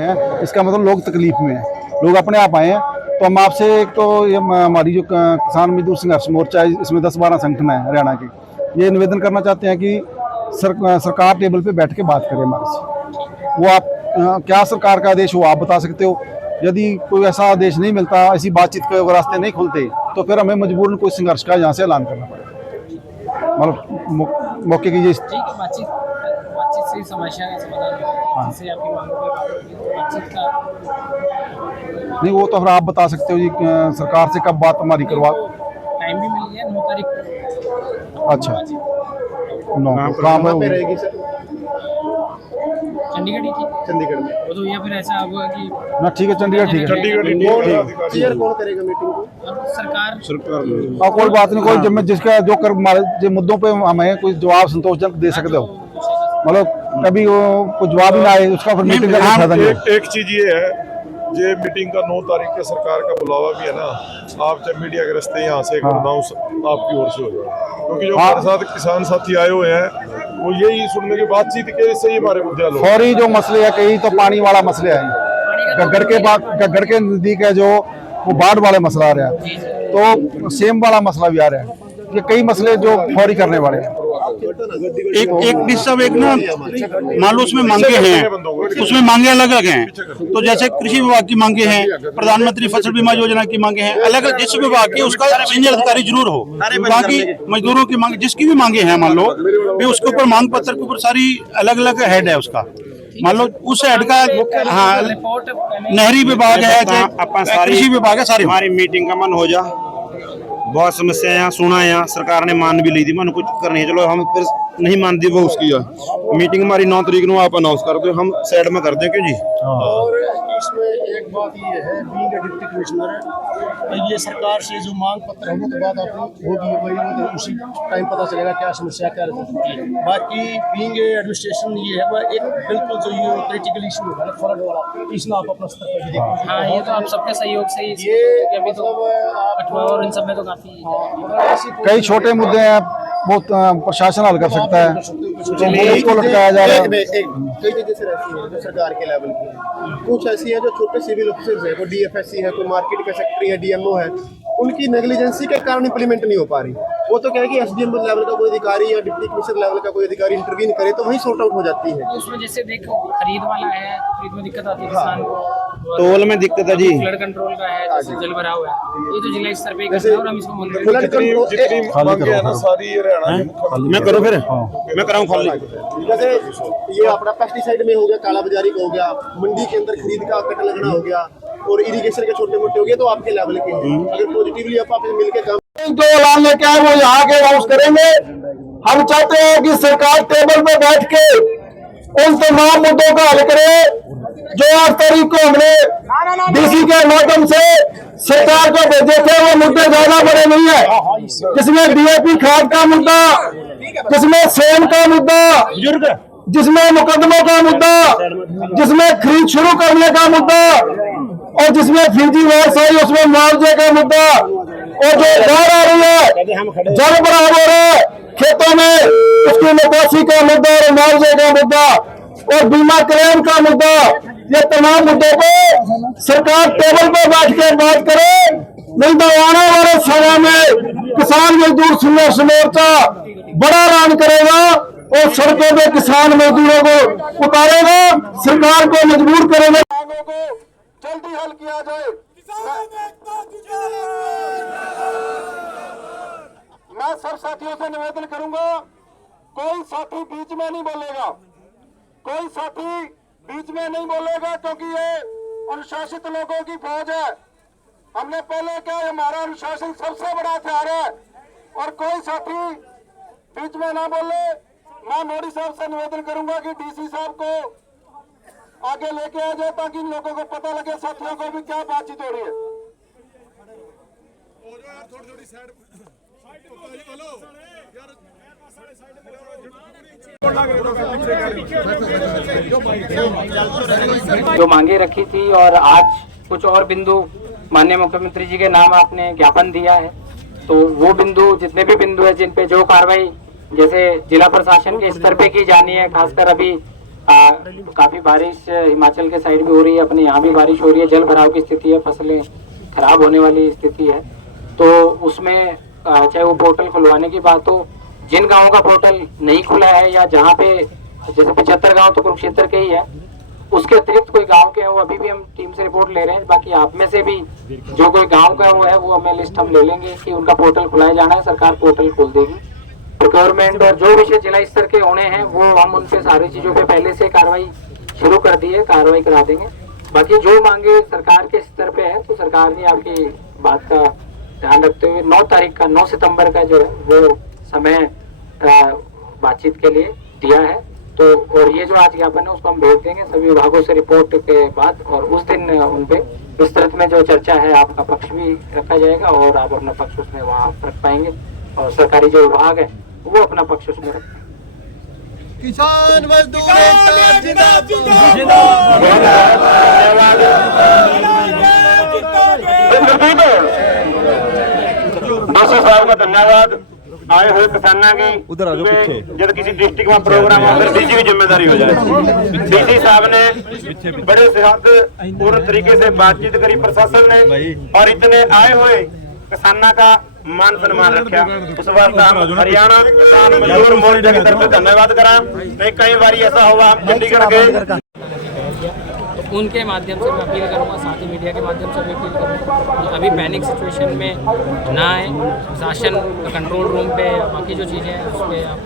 है, इसका मतलब लोग तकलीफ में हैं, लोग अपने आप आए हैं। तो हम आपसे एक तो ये हमारी जो किसान मजदूर संघर्ष मोर्चा है, इसमें 10-12 संगठन है हरियाणा के, ये निवेदन करना चाहते हैं कि सरकार टेबल पे बैठ के बात करे हमारे से। वो आप क्या सरकार का आदेश हो आप बता सकते हो? यदि कोई ऐसा आदेश नहीं मिलता, ऐसी बातचीत के रास्ते नहीं खुलते, तो फिर हमें मजबूरन कोई संघर्ष का यहाँ से ऐलान करना पड़ेगा। मतलब मौके की बातचीत से समस्या का समाधान जिससे आपकी मांगों पे बातचीत का नहीं, वो तो फिर आप बता सकते हो जी, सरकार से कब बात हमारी करवा। टाइम भी मिल गया 9 तारीख। अच्छा, 9 कहाँ पे रहेगी सर? चंडीगढ़ ही थी। चंडीगढ़ में वो तो या फिर ऐसा हुआ कि ना, ठीक है, चंडीगढ़ ठीक है। चेयर कौन करेगा मीटिंग को? अब सरकार कोई बात नहीं, कोई जब जिसका जो कर हमारे जो मुद्दों पे हमें कोई जवाब संतोषजनक दे सकते हो, मतलब कभी वो कोई जवाब ही ना आए उसका फिर मीटिंग का फायदा नहीं। एक चीज ये है, ये मीटिंग का 9 तारीख का सरकार का बुलावा भी है ना, आप जब मीडिया के रास्ते यहाँ से एक अनाउंस आपकी ओर से हो जाए, क्योंकि जो हमारे साथ किसान साथी आए हुए हैं वो यही सुनने की बातचीत के से ही हमारे मुद्दे हल हो। फौरी जो मसले है, कई तो पानी वाला मसले है, गग्गड़ के नजदीक है जो वो बाढ़ वाले मसला आ रहा है, तो सेम वाला मसला भी आ रहा है, ये कई मसले जो फौरी करने वाले हैं। एक डिस्टर्ब एक ना मान लो उसमें मांगे हैं, उसमें मांगे अलग अलग हैं। तो जैसे कृषि विभाग की मांगे हैं, प्रधानमंत्री फसल बीमा योजना की मांगे हैं, अलग अलग जिस विभाग की उसका सीनियर अधिकारी जरूर हो। बाकी मजदूरों की मांग जिसकी भी मांगे हैं, मान लो भी उसके ऊपर मांग पत्र के ऊपर सारी अलग अलग हेड है उसका, मान लो उस हेड का हाँ नहरी विभाग है, कृषि विभाग है, सारी हमारी मीटिंग का मन हो जा। बहुत समस्या यहाँ सुना, यहाँ सरकार ने मान भी ली थी, मन कुछ करनी है, चलो हम फिर नहीं मानती वो उसकी मीटिंग हमारी 9 तारीख को आप अनाउंस कर दो, हम साइड में कर दें क्यों जी। और इसमें एक बात ये है, बीइंग डिप्टी कमिश्नर है, तो ये सरकार से जो मांग पत्र होने के बाद आपको होगी वही तो उसी टाइम पता चलेगा क्या समस्या क्या रहती है। बाकी बीइंग एडमिनिस्ट्रेशन ये है वह एक बिल्कुल जो ये क्रिटिकल इशू होगा ना फ्लड वाला, इसमें आप अपना स्तर पर भी देखिए। हाँ, ये तो आप सबके सहयोग से ही ये अभी तो मतलब अठवा और इन सब में तो काफी कई छोटे मुद्दे हैं, वो प्रशासन हल कर सकता है, तो उसको लटकाया जा रहा है। कई जगह से रहती है जो सरकार के लेवल की है, कुछ ऐसी है जो छोटे सिविल ऑफिसर्स है, कोई डीएफएससी है, कोई मार्केट का सेक्रेटरी है, डीएमओ है, उनकी नेग्लिजेंसी के कारण इंप्लीमेंट नहीं हो पा रही। वो तो क्या है कि एसडीएम लेवल का कोई अधिकारी या डिप्टी कमिश्नर लेवल का कोई अधिकारी इंटरवीन करे तो वही सॉर्ट आउट हो जाती है। उसमें जैसे देखो खरीद वाला है, खरीद में दिक्कत आती है किसान को, टोल में दिक्कत है जी, फ्लड कंट्रोल का है, जैसे जल भराव है, ये तो जिला स्तर पे करना है और हम इसको जितनी मांगे है ना सारी हरियाणा की। मैं करूँ फिर मैं कराऊँ खाली। जैसे ये अपना पेस्टिसाइड में हो गया, काला बाजारी का हो गया, मंडी के अंदर खरीद का कट लगना हो गया, और इरिगेशन के छोटे मोटे हो गए, तो आपके लेवल के हैं। अगर पॉजिटिवली आप मिलकर काम जो ऐलान लेके आए वो यहाँ के अनाउंस करेंगे। हम चाहते हैं कि सरकार टेबल पे बैठ के उन तमाम मुद्दों का हल करे जो 8 तारीख को हमने डीसी के माध्यम से सरकार को भेजे थे। वो मुद्दे ज्यादा बड़े नहीं है, जिसमें डीएपी खाद का मुद्दा, जिसमें सेम का मुद्दा, जिसमें मुकदमों का मुद्दा, जिसमें खरीद शुरू करने का मुद्दा, और जिसमें फीजी व्यवसायी उसमें मुआवजे का मुद्दा, और जो बाढ़ आ रही है, जल भराव हो रहा है खेतों में, उसकी निकासी का मुद्दा और मुआवजे का मुद्दा और बीमा क्लेम का मुद्दा, ये तमाम मुद्दों पे सरकार टेबल पर बैठ के बात करे। नहीं तो आने वाले समय में किसान मजदूर संघर्ष मोर्चा बड़ा ऐलान करेगा और सड़कों पे किसान मजदूरों को उतारेगा, सरकार को मजबूर करेगा। मांगों को जल्दी हल किया जाए। मैं सब साथियों से निवेदन करूंगा, कोई साथी बीच में नहीं बोलेगा, कोई साथी बीच में नहीं बोलेगा, क्योंकि ये अनुशासित लोगों की फौज है। हमने पहले कहा हमारा अनुशासन सबसे बड़ा हथियार है, और कोई साथी बीच में ना बोले। मैं मोदी साहब से निवेदन करूंगा कि डीसी साहब को आगे लेके आ जाए, ताकि इन लोगों को पता लगे, साथियों को भी क्या बातचीत हो रही है। जो मांगे रखी थी और आज कुछ और बिंदु माननीय मुख्यमंत्री जी के नाम आपने ज्ञापन दिया है, तो वो बिंदु जितने भी बिंदु है जिन पे जो कार्रवाई जैसे जिला प्रशासन के स्तर पे की जानी है, खासकर अभी काफी बारिश हिमाचल के साइड भी हो रही है, अपने यहाँ भी बारिश हो रही है, जल भराव की स्थिति है, फसलें खराब होने वाली स्थिति है। तो उसमें चाहे वो पोर्टल खुलवाने की बात हो, जिन गाँवों का पोर्टल नहीं खुला है या जहाँ पे जैसे 75 गाँव तो कुरुक्षेत्र के ही है, उसके अतिरिक्त कोई गांव के हैं वो अभी भी हम टीम से रिपोर्ट ले रहे हैं। बाकी आप में से भी जो कोई गांव का वो है वो हमें लिस्ट हम ले लेंगे कि उनका पोर्टल खुलाया जाना है, सरकार पोर्टल खोल देगी। प्रोक्योरमेंट और जो विषय जिला स्तर के होने हैं वो हम उनसे सारी चीजों पे पहले से कार्रवाई शुरू कर दी है, कार्रवाई करा देंगे। बाकी जो मांगे सरकार के स्तर पे है तो सरकार ने आपकी बात का ध्यान रखते हुए 9 सितंबर का जो है वो समय बातचीत के लिए दिया है। तो और ये जो आज ज्ञापन है उसको हम भेज देंगे सभी विभागों से रिपोर्ट के बाद, और उस दिन उन पे विस्तृत में जो चर्चा है आपका पक्ष भी रखा जाएगा और आप अपना पक्ष उसमें वहाँ रख पाएंगे, और सरकारी जो विभाग है वो अपना पक्ष उसमें रख पाएंगे। किसान मजदूर साहब का धन्यवाद। आए हुए किसाना की जब किसी डिस्ट्रिक्ट में प्रोग्राम हो फिर डीसी की जिम्मेदारी हो जाए। डीसी साहब ने बड़े सेहत पूर्ण तरीके से बातचीत करी प्रशासन ने, और इतने आए हुए किसाना का मान सम्मान रखा। उस वास्ते हम हरियाणा किसान मजदूर मोर्चा की तरफ से धन्यवाद करा। नहीं कई बार ऐसा हुआ हम चंडीगढ़ गए, उनके माध्यम से मैं अपील करूंगा, साथ ही मीडिया के माध्यम से भी अपील करूंगा कि अभी पैनिक सिचुएशन में ना आए, शासन कंट्रोल रूम पे बाकी जो चीज़ें हैं उस पर आप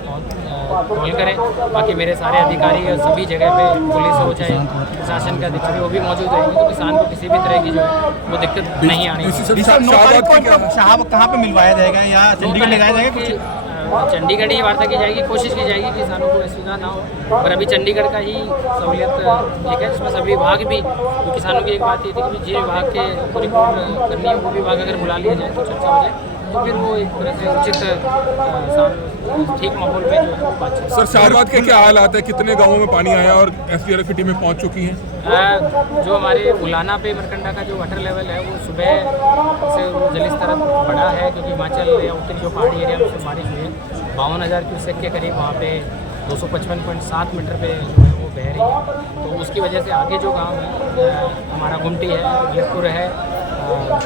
कॉल करें। बाकी मेरे सारे अधिकारी सभी जगह पे पुलिस हो चाहे शासन के अधिकारी वो भी मौजूद रहेंगे, तो किसान को किसी भी तरह की जो है वो दिक्कत नहीं आनी। 9 तारीख को साहब कहाँ पे मिलवाया जाएगा या चंडीगढ़ ले जाया जाएगा? चंडीगढ़ ही वार्ता की जाएगी, कोशिश की जाएगी कि किसानों को असुविधा ना हो। और अभी चंडीगढ़ का ही सहूलियत एक है जिसमें सभी विभाग भी, तो किसानों की एक बात ये थी कि जिस विभाग के को रिपोर्ट करनी है वो विभाग अगर बुला लिया जाए तो चर्चा हो जाए, तो फिर वो एक तरह से उचित ठीक माहौल में जो है बातचीत। सर शाहबाद के क्या हालात है, कितने गाँवों में पानी आया और एसडीआरएफ की टीमें पहुँच चुकी हैं? जो हमारे उलाना पे मरकंडा का जो वाटर लेवल है वो सुबह से वो जल स्तर बढ़ा है, क्योंकि हिमाचल या उत्तरी जो पहाड़ी एरिया में से बारिश हुई है। 52,000 क्यूसेक के करीब वहाँ पे 255.7 मीटर पे जो है वो बह रही है। तो उसकी वजह से आगे जो गांव है हमारा गुमटी है, मलिकपुर है,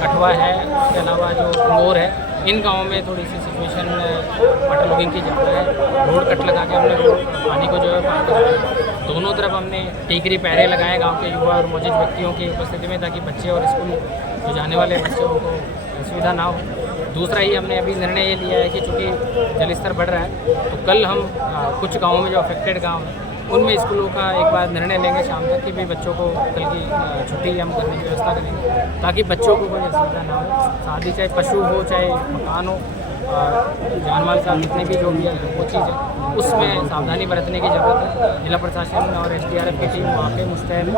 कठवा है, उसके अलावा जो कंगोर है, इन गाँवों में थोड़ी सी सिचुएशन वाटर लॉगिंग की ज़्यादा है। रोड कट लगा के हमने पानी को जो है पार कराया। दोनों तरफ हमने टीकरी पैरे लगाए गांव के युवा और मौजूद व्यक्तियों की उपस्थिति में, ताकि बच्चे और स्कूल जो जाने वाले बच्चों को असुविधा ना हो। दूसरा ही हमने अभी निर्णय ये लिया है कि चूँकि जल स्तर बढ़ रहा है तो कल हम कुछ गाँवों में जो अफेक्टेड गाँव हैं उनमें स्कूलों का एक बार निर्णय लेंगे शाम तक कि भाई बच्चों को कल की छुट्टी हम करने की व्यवस्था करेंगे, ताकि बच्चों को कोई असुविधा ना हो। साथ ही चाहे पशु हो चाहे मकान हो, जान माल का जितने भी जो भी है वो चीज़ है उसमें सावधानी बरतने की ज़रूरत है। जिला प्रशासन और एसडीआरएफ की टीम वहाँ पे मुस्तैद,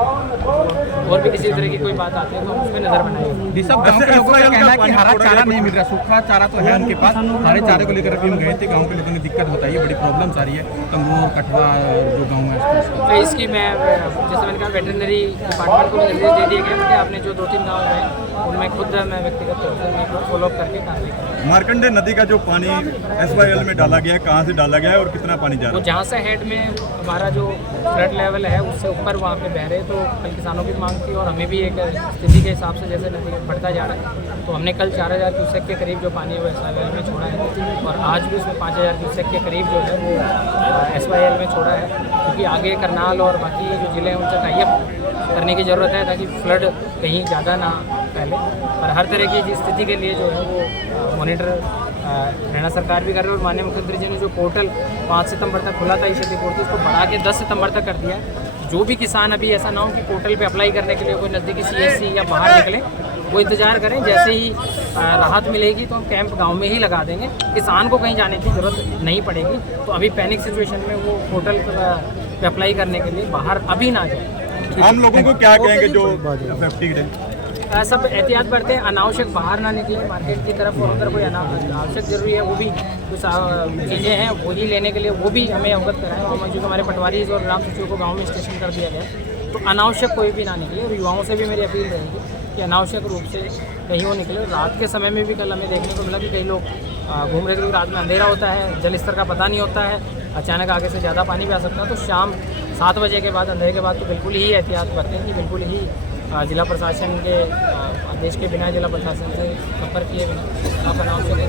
और भी किसी तरह की कोई बात आती है तो उस पर नज़र बनाएगी। सब गाँव के लोगों का कहना है कि हरा चारा नहीं मिल रहा, सूखा चारा तो है उनके पास, हरे चारे को लेकर अभी हम गए थे, गाँव के लोगों ने दिक्कत बताई है, बड़ी प्रॉब्लम्स आ रही है कंगोर कठवा जो गाँव है। तो इसकी मैं जैसे मैंने कहा वेटरनरी डिपार्टमेंट को भी निर्देश दे दिए गए थे, आपने जो 2-3 गाँव हैं उनमें खुद मैं व्यक्तिगत तौर से फॉलोअप करके कार्रवाई करूँगा। मार्कंडे नदी का जो पानी SYL में डाला गया है, कहाँ से डाला गया है और कितना पानी जा रहा है? वो जहाँ से हेड में हमारा जो फ्लड लेवल है उससे ऊपर वहाँ पे बह रहे, तो कल किसानों की मांग थी और हमें भी एक स्थिति के हिसाब से जैसे नदी बढ़ता जा रहा है तो हमने कल 4,000 क्यूसेक के करीब जो पानी है वो SYL में छोड़ा है, और आज भी उसमें 5,000 क्यूसेक के करीब जो है वो SYL में छोड़ा है, क्योंकि आगे करनाल और बाकी जो ज़िले हैं उनसे टाइप करने की ज़रूरत है ताकि फ्लड कहीं ज़्यादा ना फैले। और हर तरह की स्थिति के लिए जो है वो मॉनिटर हरियाणा सरकार भी कर रही है, और माननीय मुख्यमंत्री जी ने जो पोर्टल 5 सितंबर तक खुला था इसे पोर्टल उसको बढ़ा के 10 सितंबर तक कर दिया है। जो भी किसान अभी ऐसा ना हो कि पोर्टल पे अप्लाई करने के लिए कोई नज़दीकी CSC या बाहर निकले, वो इंतज़ार करें, जैसे ही राहत मिलेगी तो हम कैंप गांव में ही लगा देंगे, किसान को कहीं जाने की ज़रूरत नहीं पड़ेगी। तो अभी पैनिक सिचुएशन में वो पोर्टल पे अप्लाई करने के लिए बाहर अभी ना जाए। आम लोगों को क्या कहेंगे जो अफेक्टेड है? सब एहतियात बरतें, अनावश्यक बाहर ना निकले मार्केट की तरफ, और अगर कोई आवश्यक जरूरी है वो भी कुछ चीज़ें हैं वही लेने के लिए वो भी हमें अवगत कराएं। और जो हमारे पटवारी और ग्राम सचिव को गांव में स्टेशन कर दिया गया, तो अनावश्यक कोई भी ना निकले। और युवाओं से भी मेरी अपील रहेगी कि अनावश्यक रूप से कहीं वो निकले। रात के समय में भी कल हमें देखने को मिला कि कई लोग घूम रहे, क्योंकि रात में अंधेरा होता है, जल स्तर का पता नहीं होता है, अचानक आगे से ज़्यादा पानी भी आ सकता है। तो शाम 7 बजे के बाद, अंधेरे के बाद तो बिल्कुल ही एहतियात बरतें कि बिल्कुल ही जिला प्रशासन के आदेश के बिना, जिला प्रशासन से संपर्क किए बिना आप अनाउंस करें।